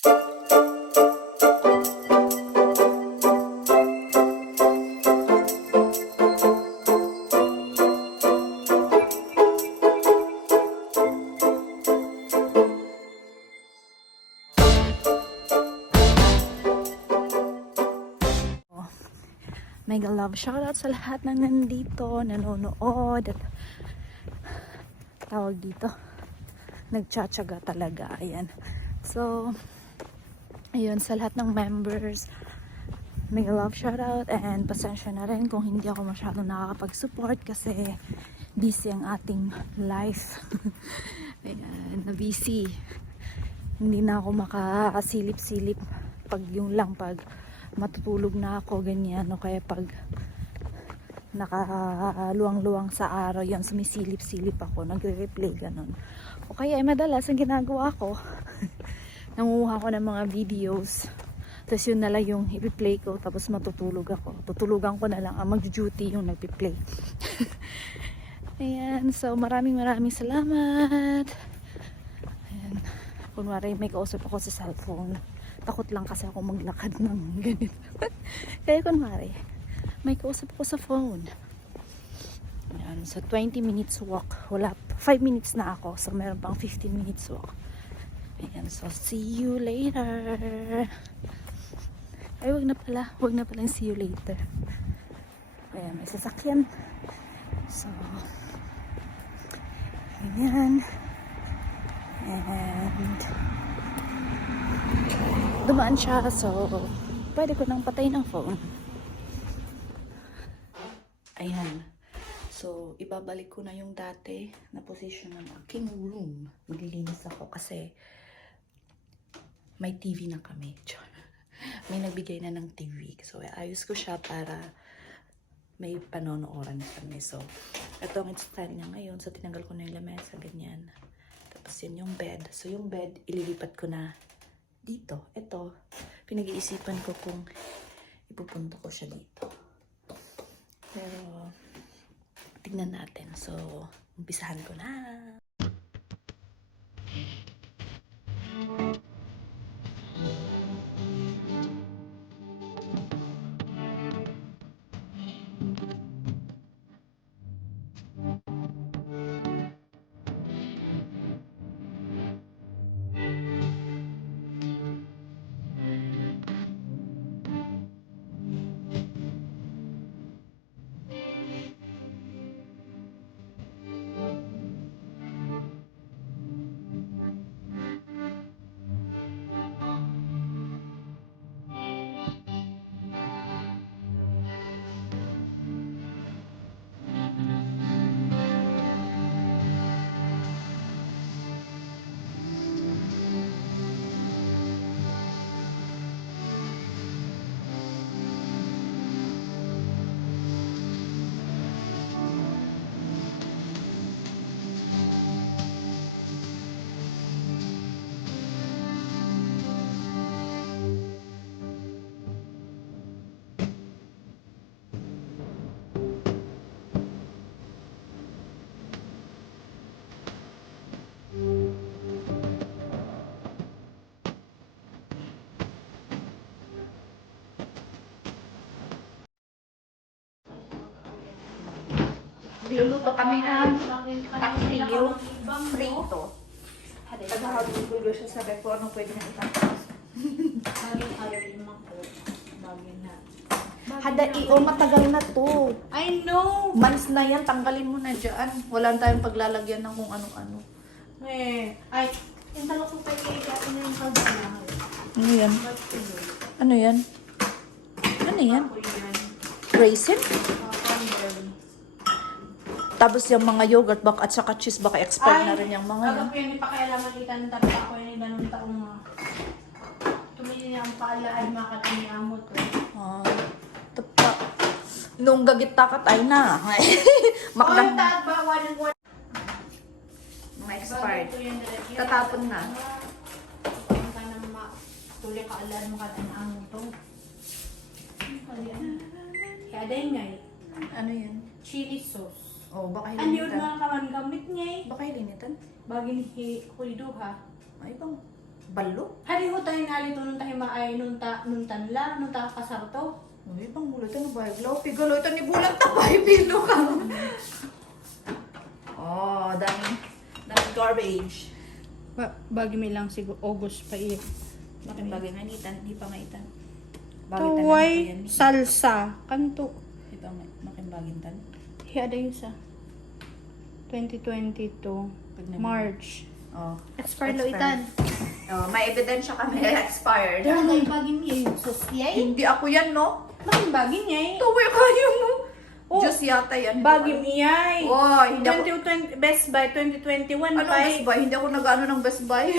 Mega love shoutout sa lahat ng nandito, nanonood at tawag dito, nagtsatsaga talaga. Ayan. So, ayun, sa lahat ng members, mega love shoutout, and pasensya na rin kung hindi ako masyadong nakakapag-support kasi busy ang ating life. Ayan, na busy. Hindi na ako makasilip-silip pag yung lang pag matutulog na ako, ganyan, o kaya pag nakaluwang-luwang sa araw, yan, sumisilip-silip ako, nagre-replay, ganun. O kaya, madalas, ang ginagawa ko, nanguha ko ng mga videos, tapos yun na lang yung i-play ko, tapos matutulog ako. Tutulugan ko na lang, mag-duty yung nag-play. Ayan, so maraming salamat. Ayan, kunwari may kausap ako sa cellphone. Takot lang kasi ako maglakad ng ganito. Kaya kunwari, may kausap ko sa phone. Ayan, so 20 minutes walk. Wala, 5 minutes na ako. So meron pang 15 minutes walk. Ayan, so see you later. Ay, wag na pala yung see you later. Ayan, may sasakyan. So, ayan. And dumaan siya, so pwede ko nang patayin ang phone. Ayan, so ibabalik ko na yung dati na position ng aking room. Maglilinis ako kasi may TV na kami. May nagbigay na ng TV, so ayos ko siya para may panonooran kami. So ito ang stand niya ngayon, so tinanggal ko na yung lamesa, ganyan. Tapos yun yung bed, so yung bed ililipat ko na dito. Ito, pinag-iisipan ko kung ipupunta ko siya dito. Pero, tignan natin. So, umpisahan ko na. Luluto kami ng taksilyo frito. Tagahagulgulo siya sa rep, ano pwede na itapos. Hadai, matagal na to. I know! Months na yan, tanggalin mo na dyan. Wala tayong paglalagyan ng kung ano-ano. Eh, ay, yung talo ko pa kayo ako na yung pagdala. Ano yan? Ano yan? Ano yan? Raisin? Tapos yung mga yogurt baka at saka cheese baka expired na rin yung mga yan. Agad ko yun, ipakailangan kita ng tabi ako yun, ganun taong tumili niya ang paala ay makataniamot. Tapa. Nung gagit takat ay na. Makdang. Taag ba? One. Mga expired. Tatapon na. Kung ka na tuloy ka alam mo kataniamot to. Kaya dahil nga Ano yan? chili sauce. Oh, baka Ano yun hilinitan. mga kaman gamit niya eh. Baka hilinitan? Bagay ni Kulido ha. Ay bang. Balo? Hari ho tayo nalito nung tayo maay nung tanla, nung kasarto. Uy, bang mulat na ba? Glaw, pigalo. Ito ni bulat na ba? Pilo ka. Oh, dami garbage. Bagi mi lang siguro August pa iya. Bakit bagay nga nitan? Hindi pa maitan. Taway salsa. Kanto. Hindi pa makimbagin tan. Hiya da yun sa 2022 March. Oh. Expired lo itan. Oh, may ebidensya kami expired. Ay, bagi mi yung susyay. Hindi ako yan, no? Bakit bagi niya eh? Tuwi kayo mo. Oh, Diyos yata yan. Bagi mi ay. Oh, hindi ako. 2020 Best Buy 2021 Ano pa Best Buy? Hindi ako nag-ano ng Best Buy.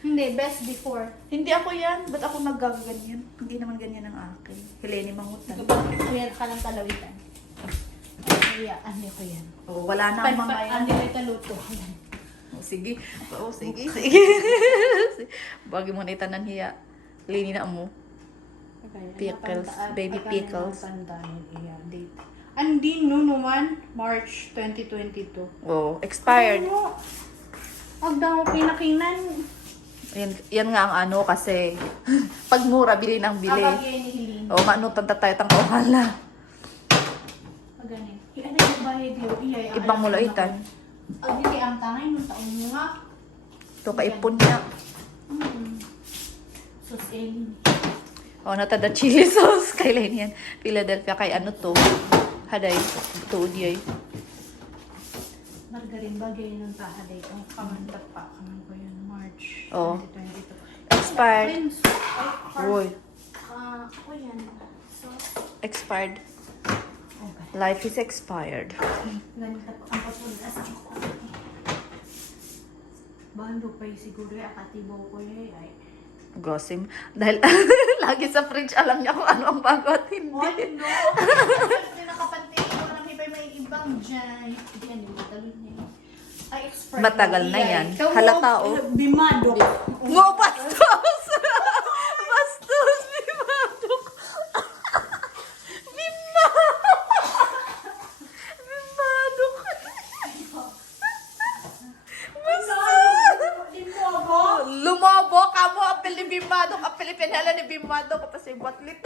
Hindi, best before. Hindi ako yan. Ba't ako naggaganyan? Hindi naman ganyan ang akin. Helene Mangutan. Kuya ka lang kalawitan. Ay, ano ko yan. Oh, wala na ang mga yan. Ano may kaluto. Oh, sige. Oh, sige. Sige. Bagi mo na itanan hiya. Lini na mo. Pickles, baby pickles. Andi no naman, March 2022. Oh, expired. Ano? Agda mo pinakinan. Yan nga ang ano kasi pag mura, bili ng bili. Abagay ni Hilin. O, maano tanda tayo tang kauhala. Maganin. Ano yung bahay diyo? Ibang mula itan. Ang hindi ang tangay nung taon mo nga. Ito kaipon niya. Sus Elin. O, natada chili sauce. Kailan yan? Philadelphia kay ano to? Haday. Tuod yay. Margarin bagay nung tahaday. Ang kamantat pa. Kaman ko yan. March Oh. 2022. Expired. Friends. Uy. Ako yan. So, Expired. okay. Life is expired. Ganito po ang papulas ako. Bando pa yung siguro yung akatibo ko yun ay. Gosim. Dahil lagi sa fridge alam niya kung ano ang bago at hindi. Oh, no! Kasi nakapantin ko na may ibang dyan. Hindi yan yung matalon niya. Ay, expert. Matagal na yan. Halata, oh. Bimado. Wow, bastos! Bastos! Bimadok! Bimadok! Lumobo ka mo! Apel ni Bimadok! Apel ni Pinala ni Bimadok! Tapos yung batlit.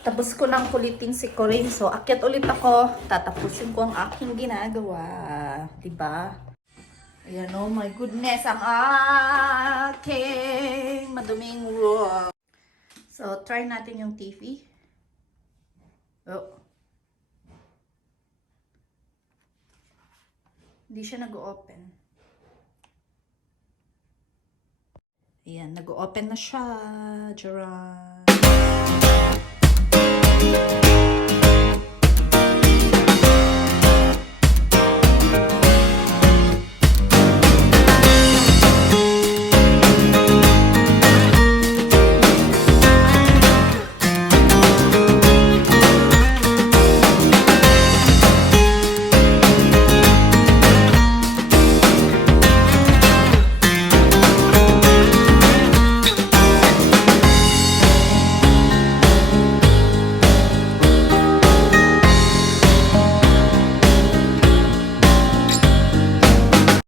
Tapos ko ng kuliting si Corinne. So, akyat ulit ako. Tatapusin ko ang aking ginagawa. Diba? Ayan, oh my goodness. Ang aking maduming room. So, try natin yung TV. Oh. Hindi siya nag-open. Ayan, nag-open na siya. Charan!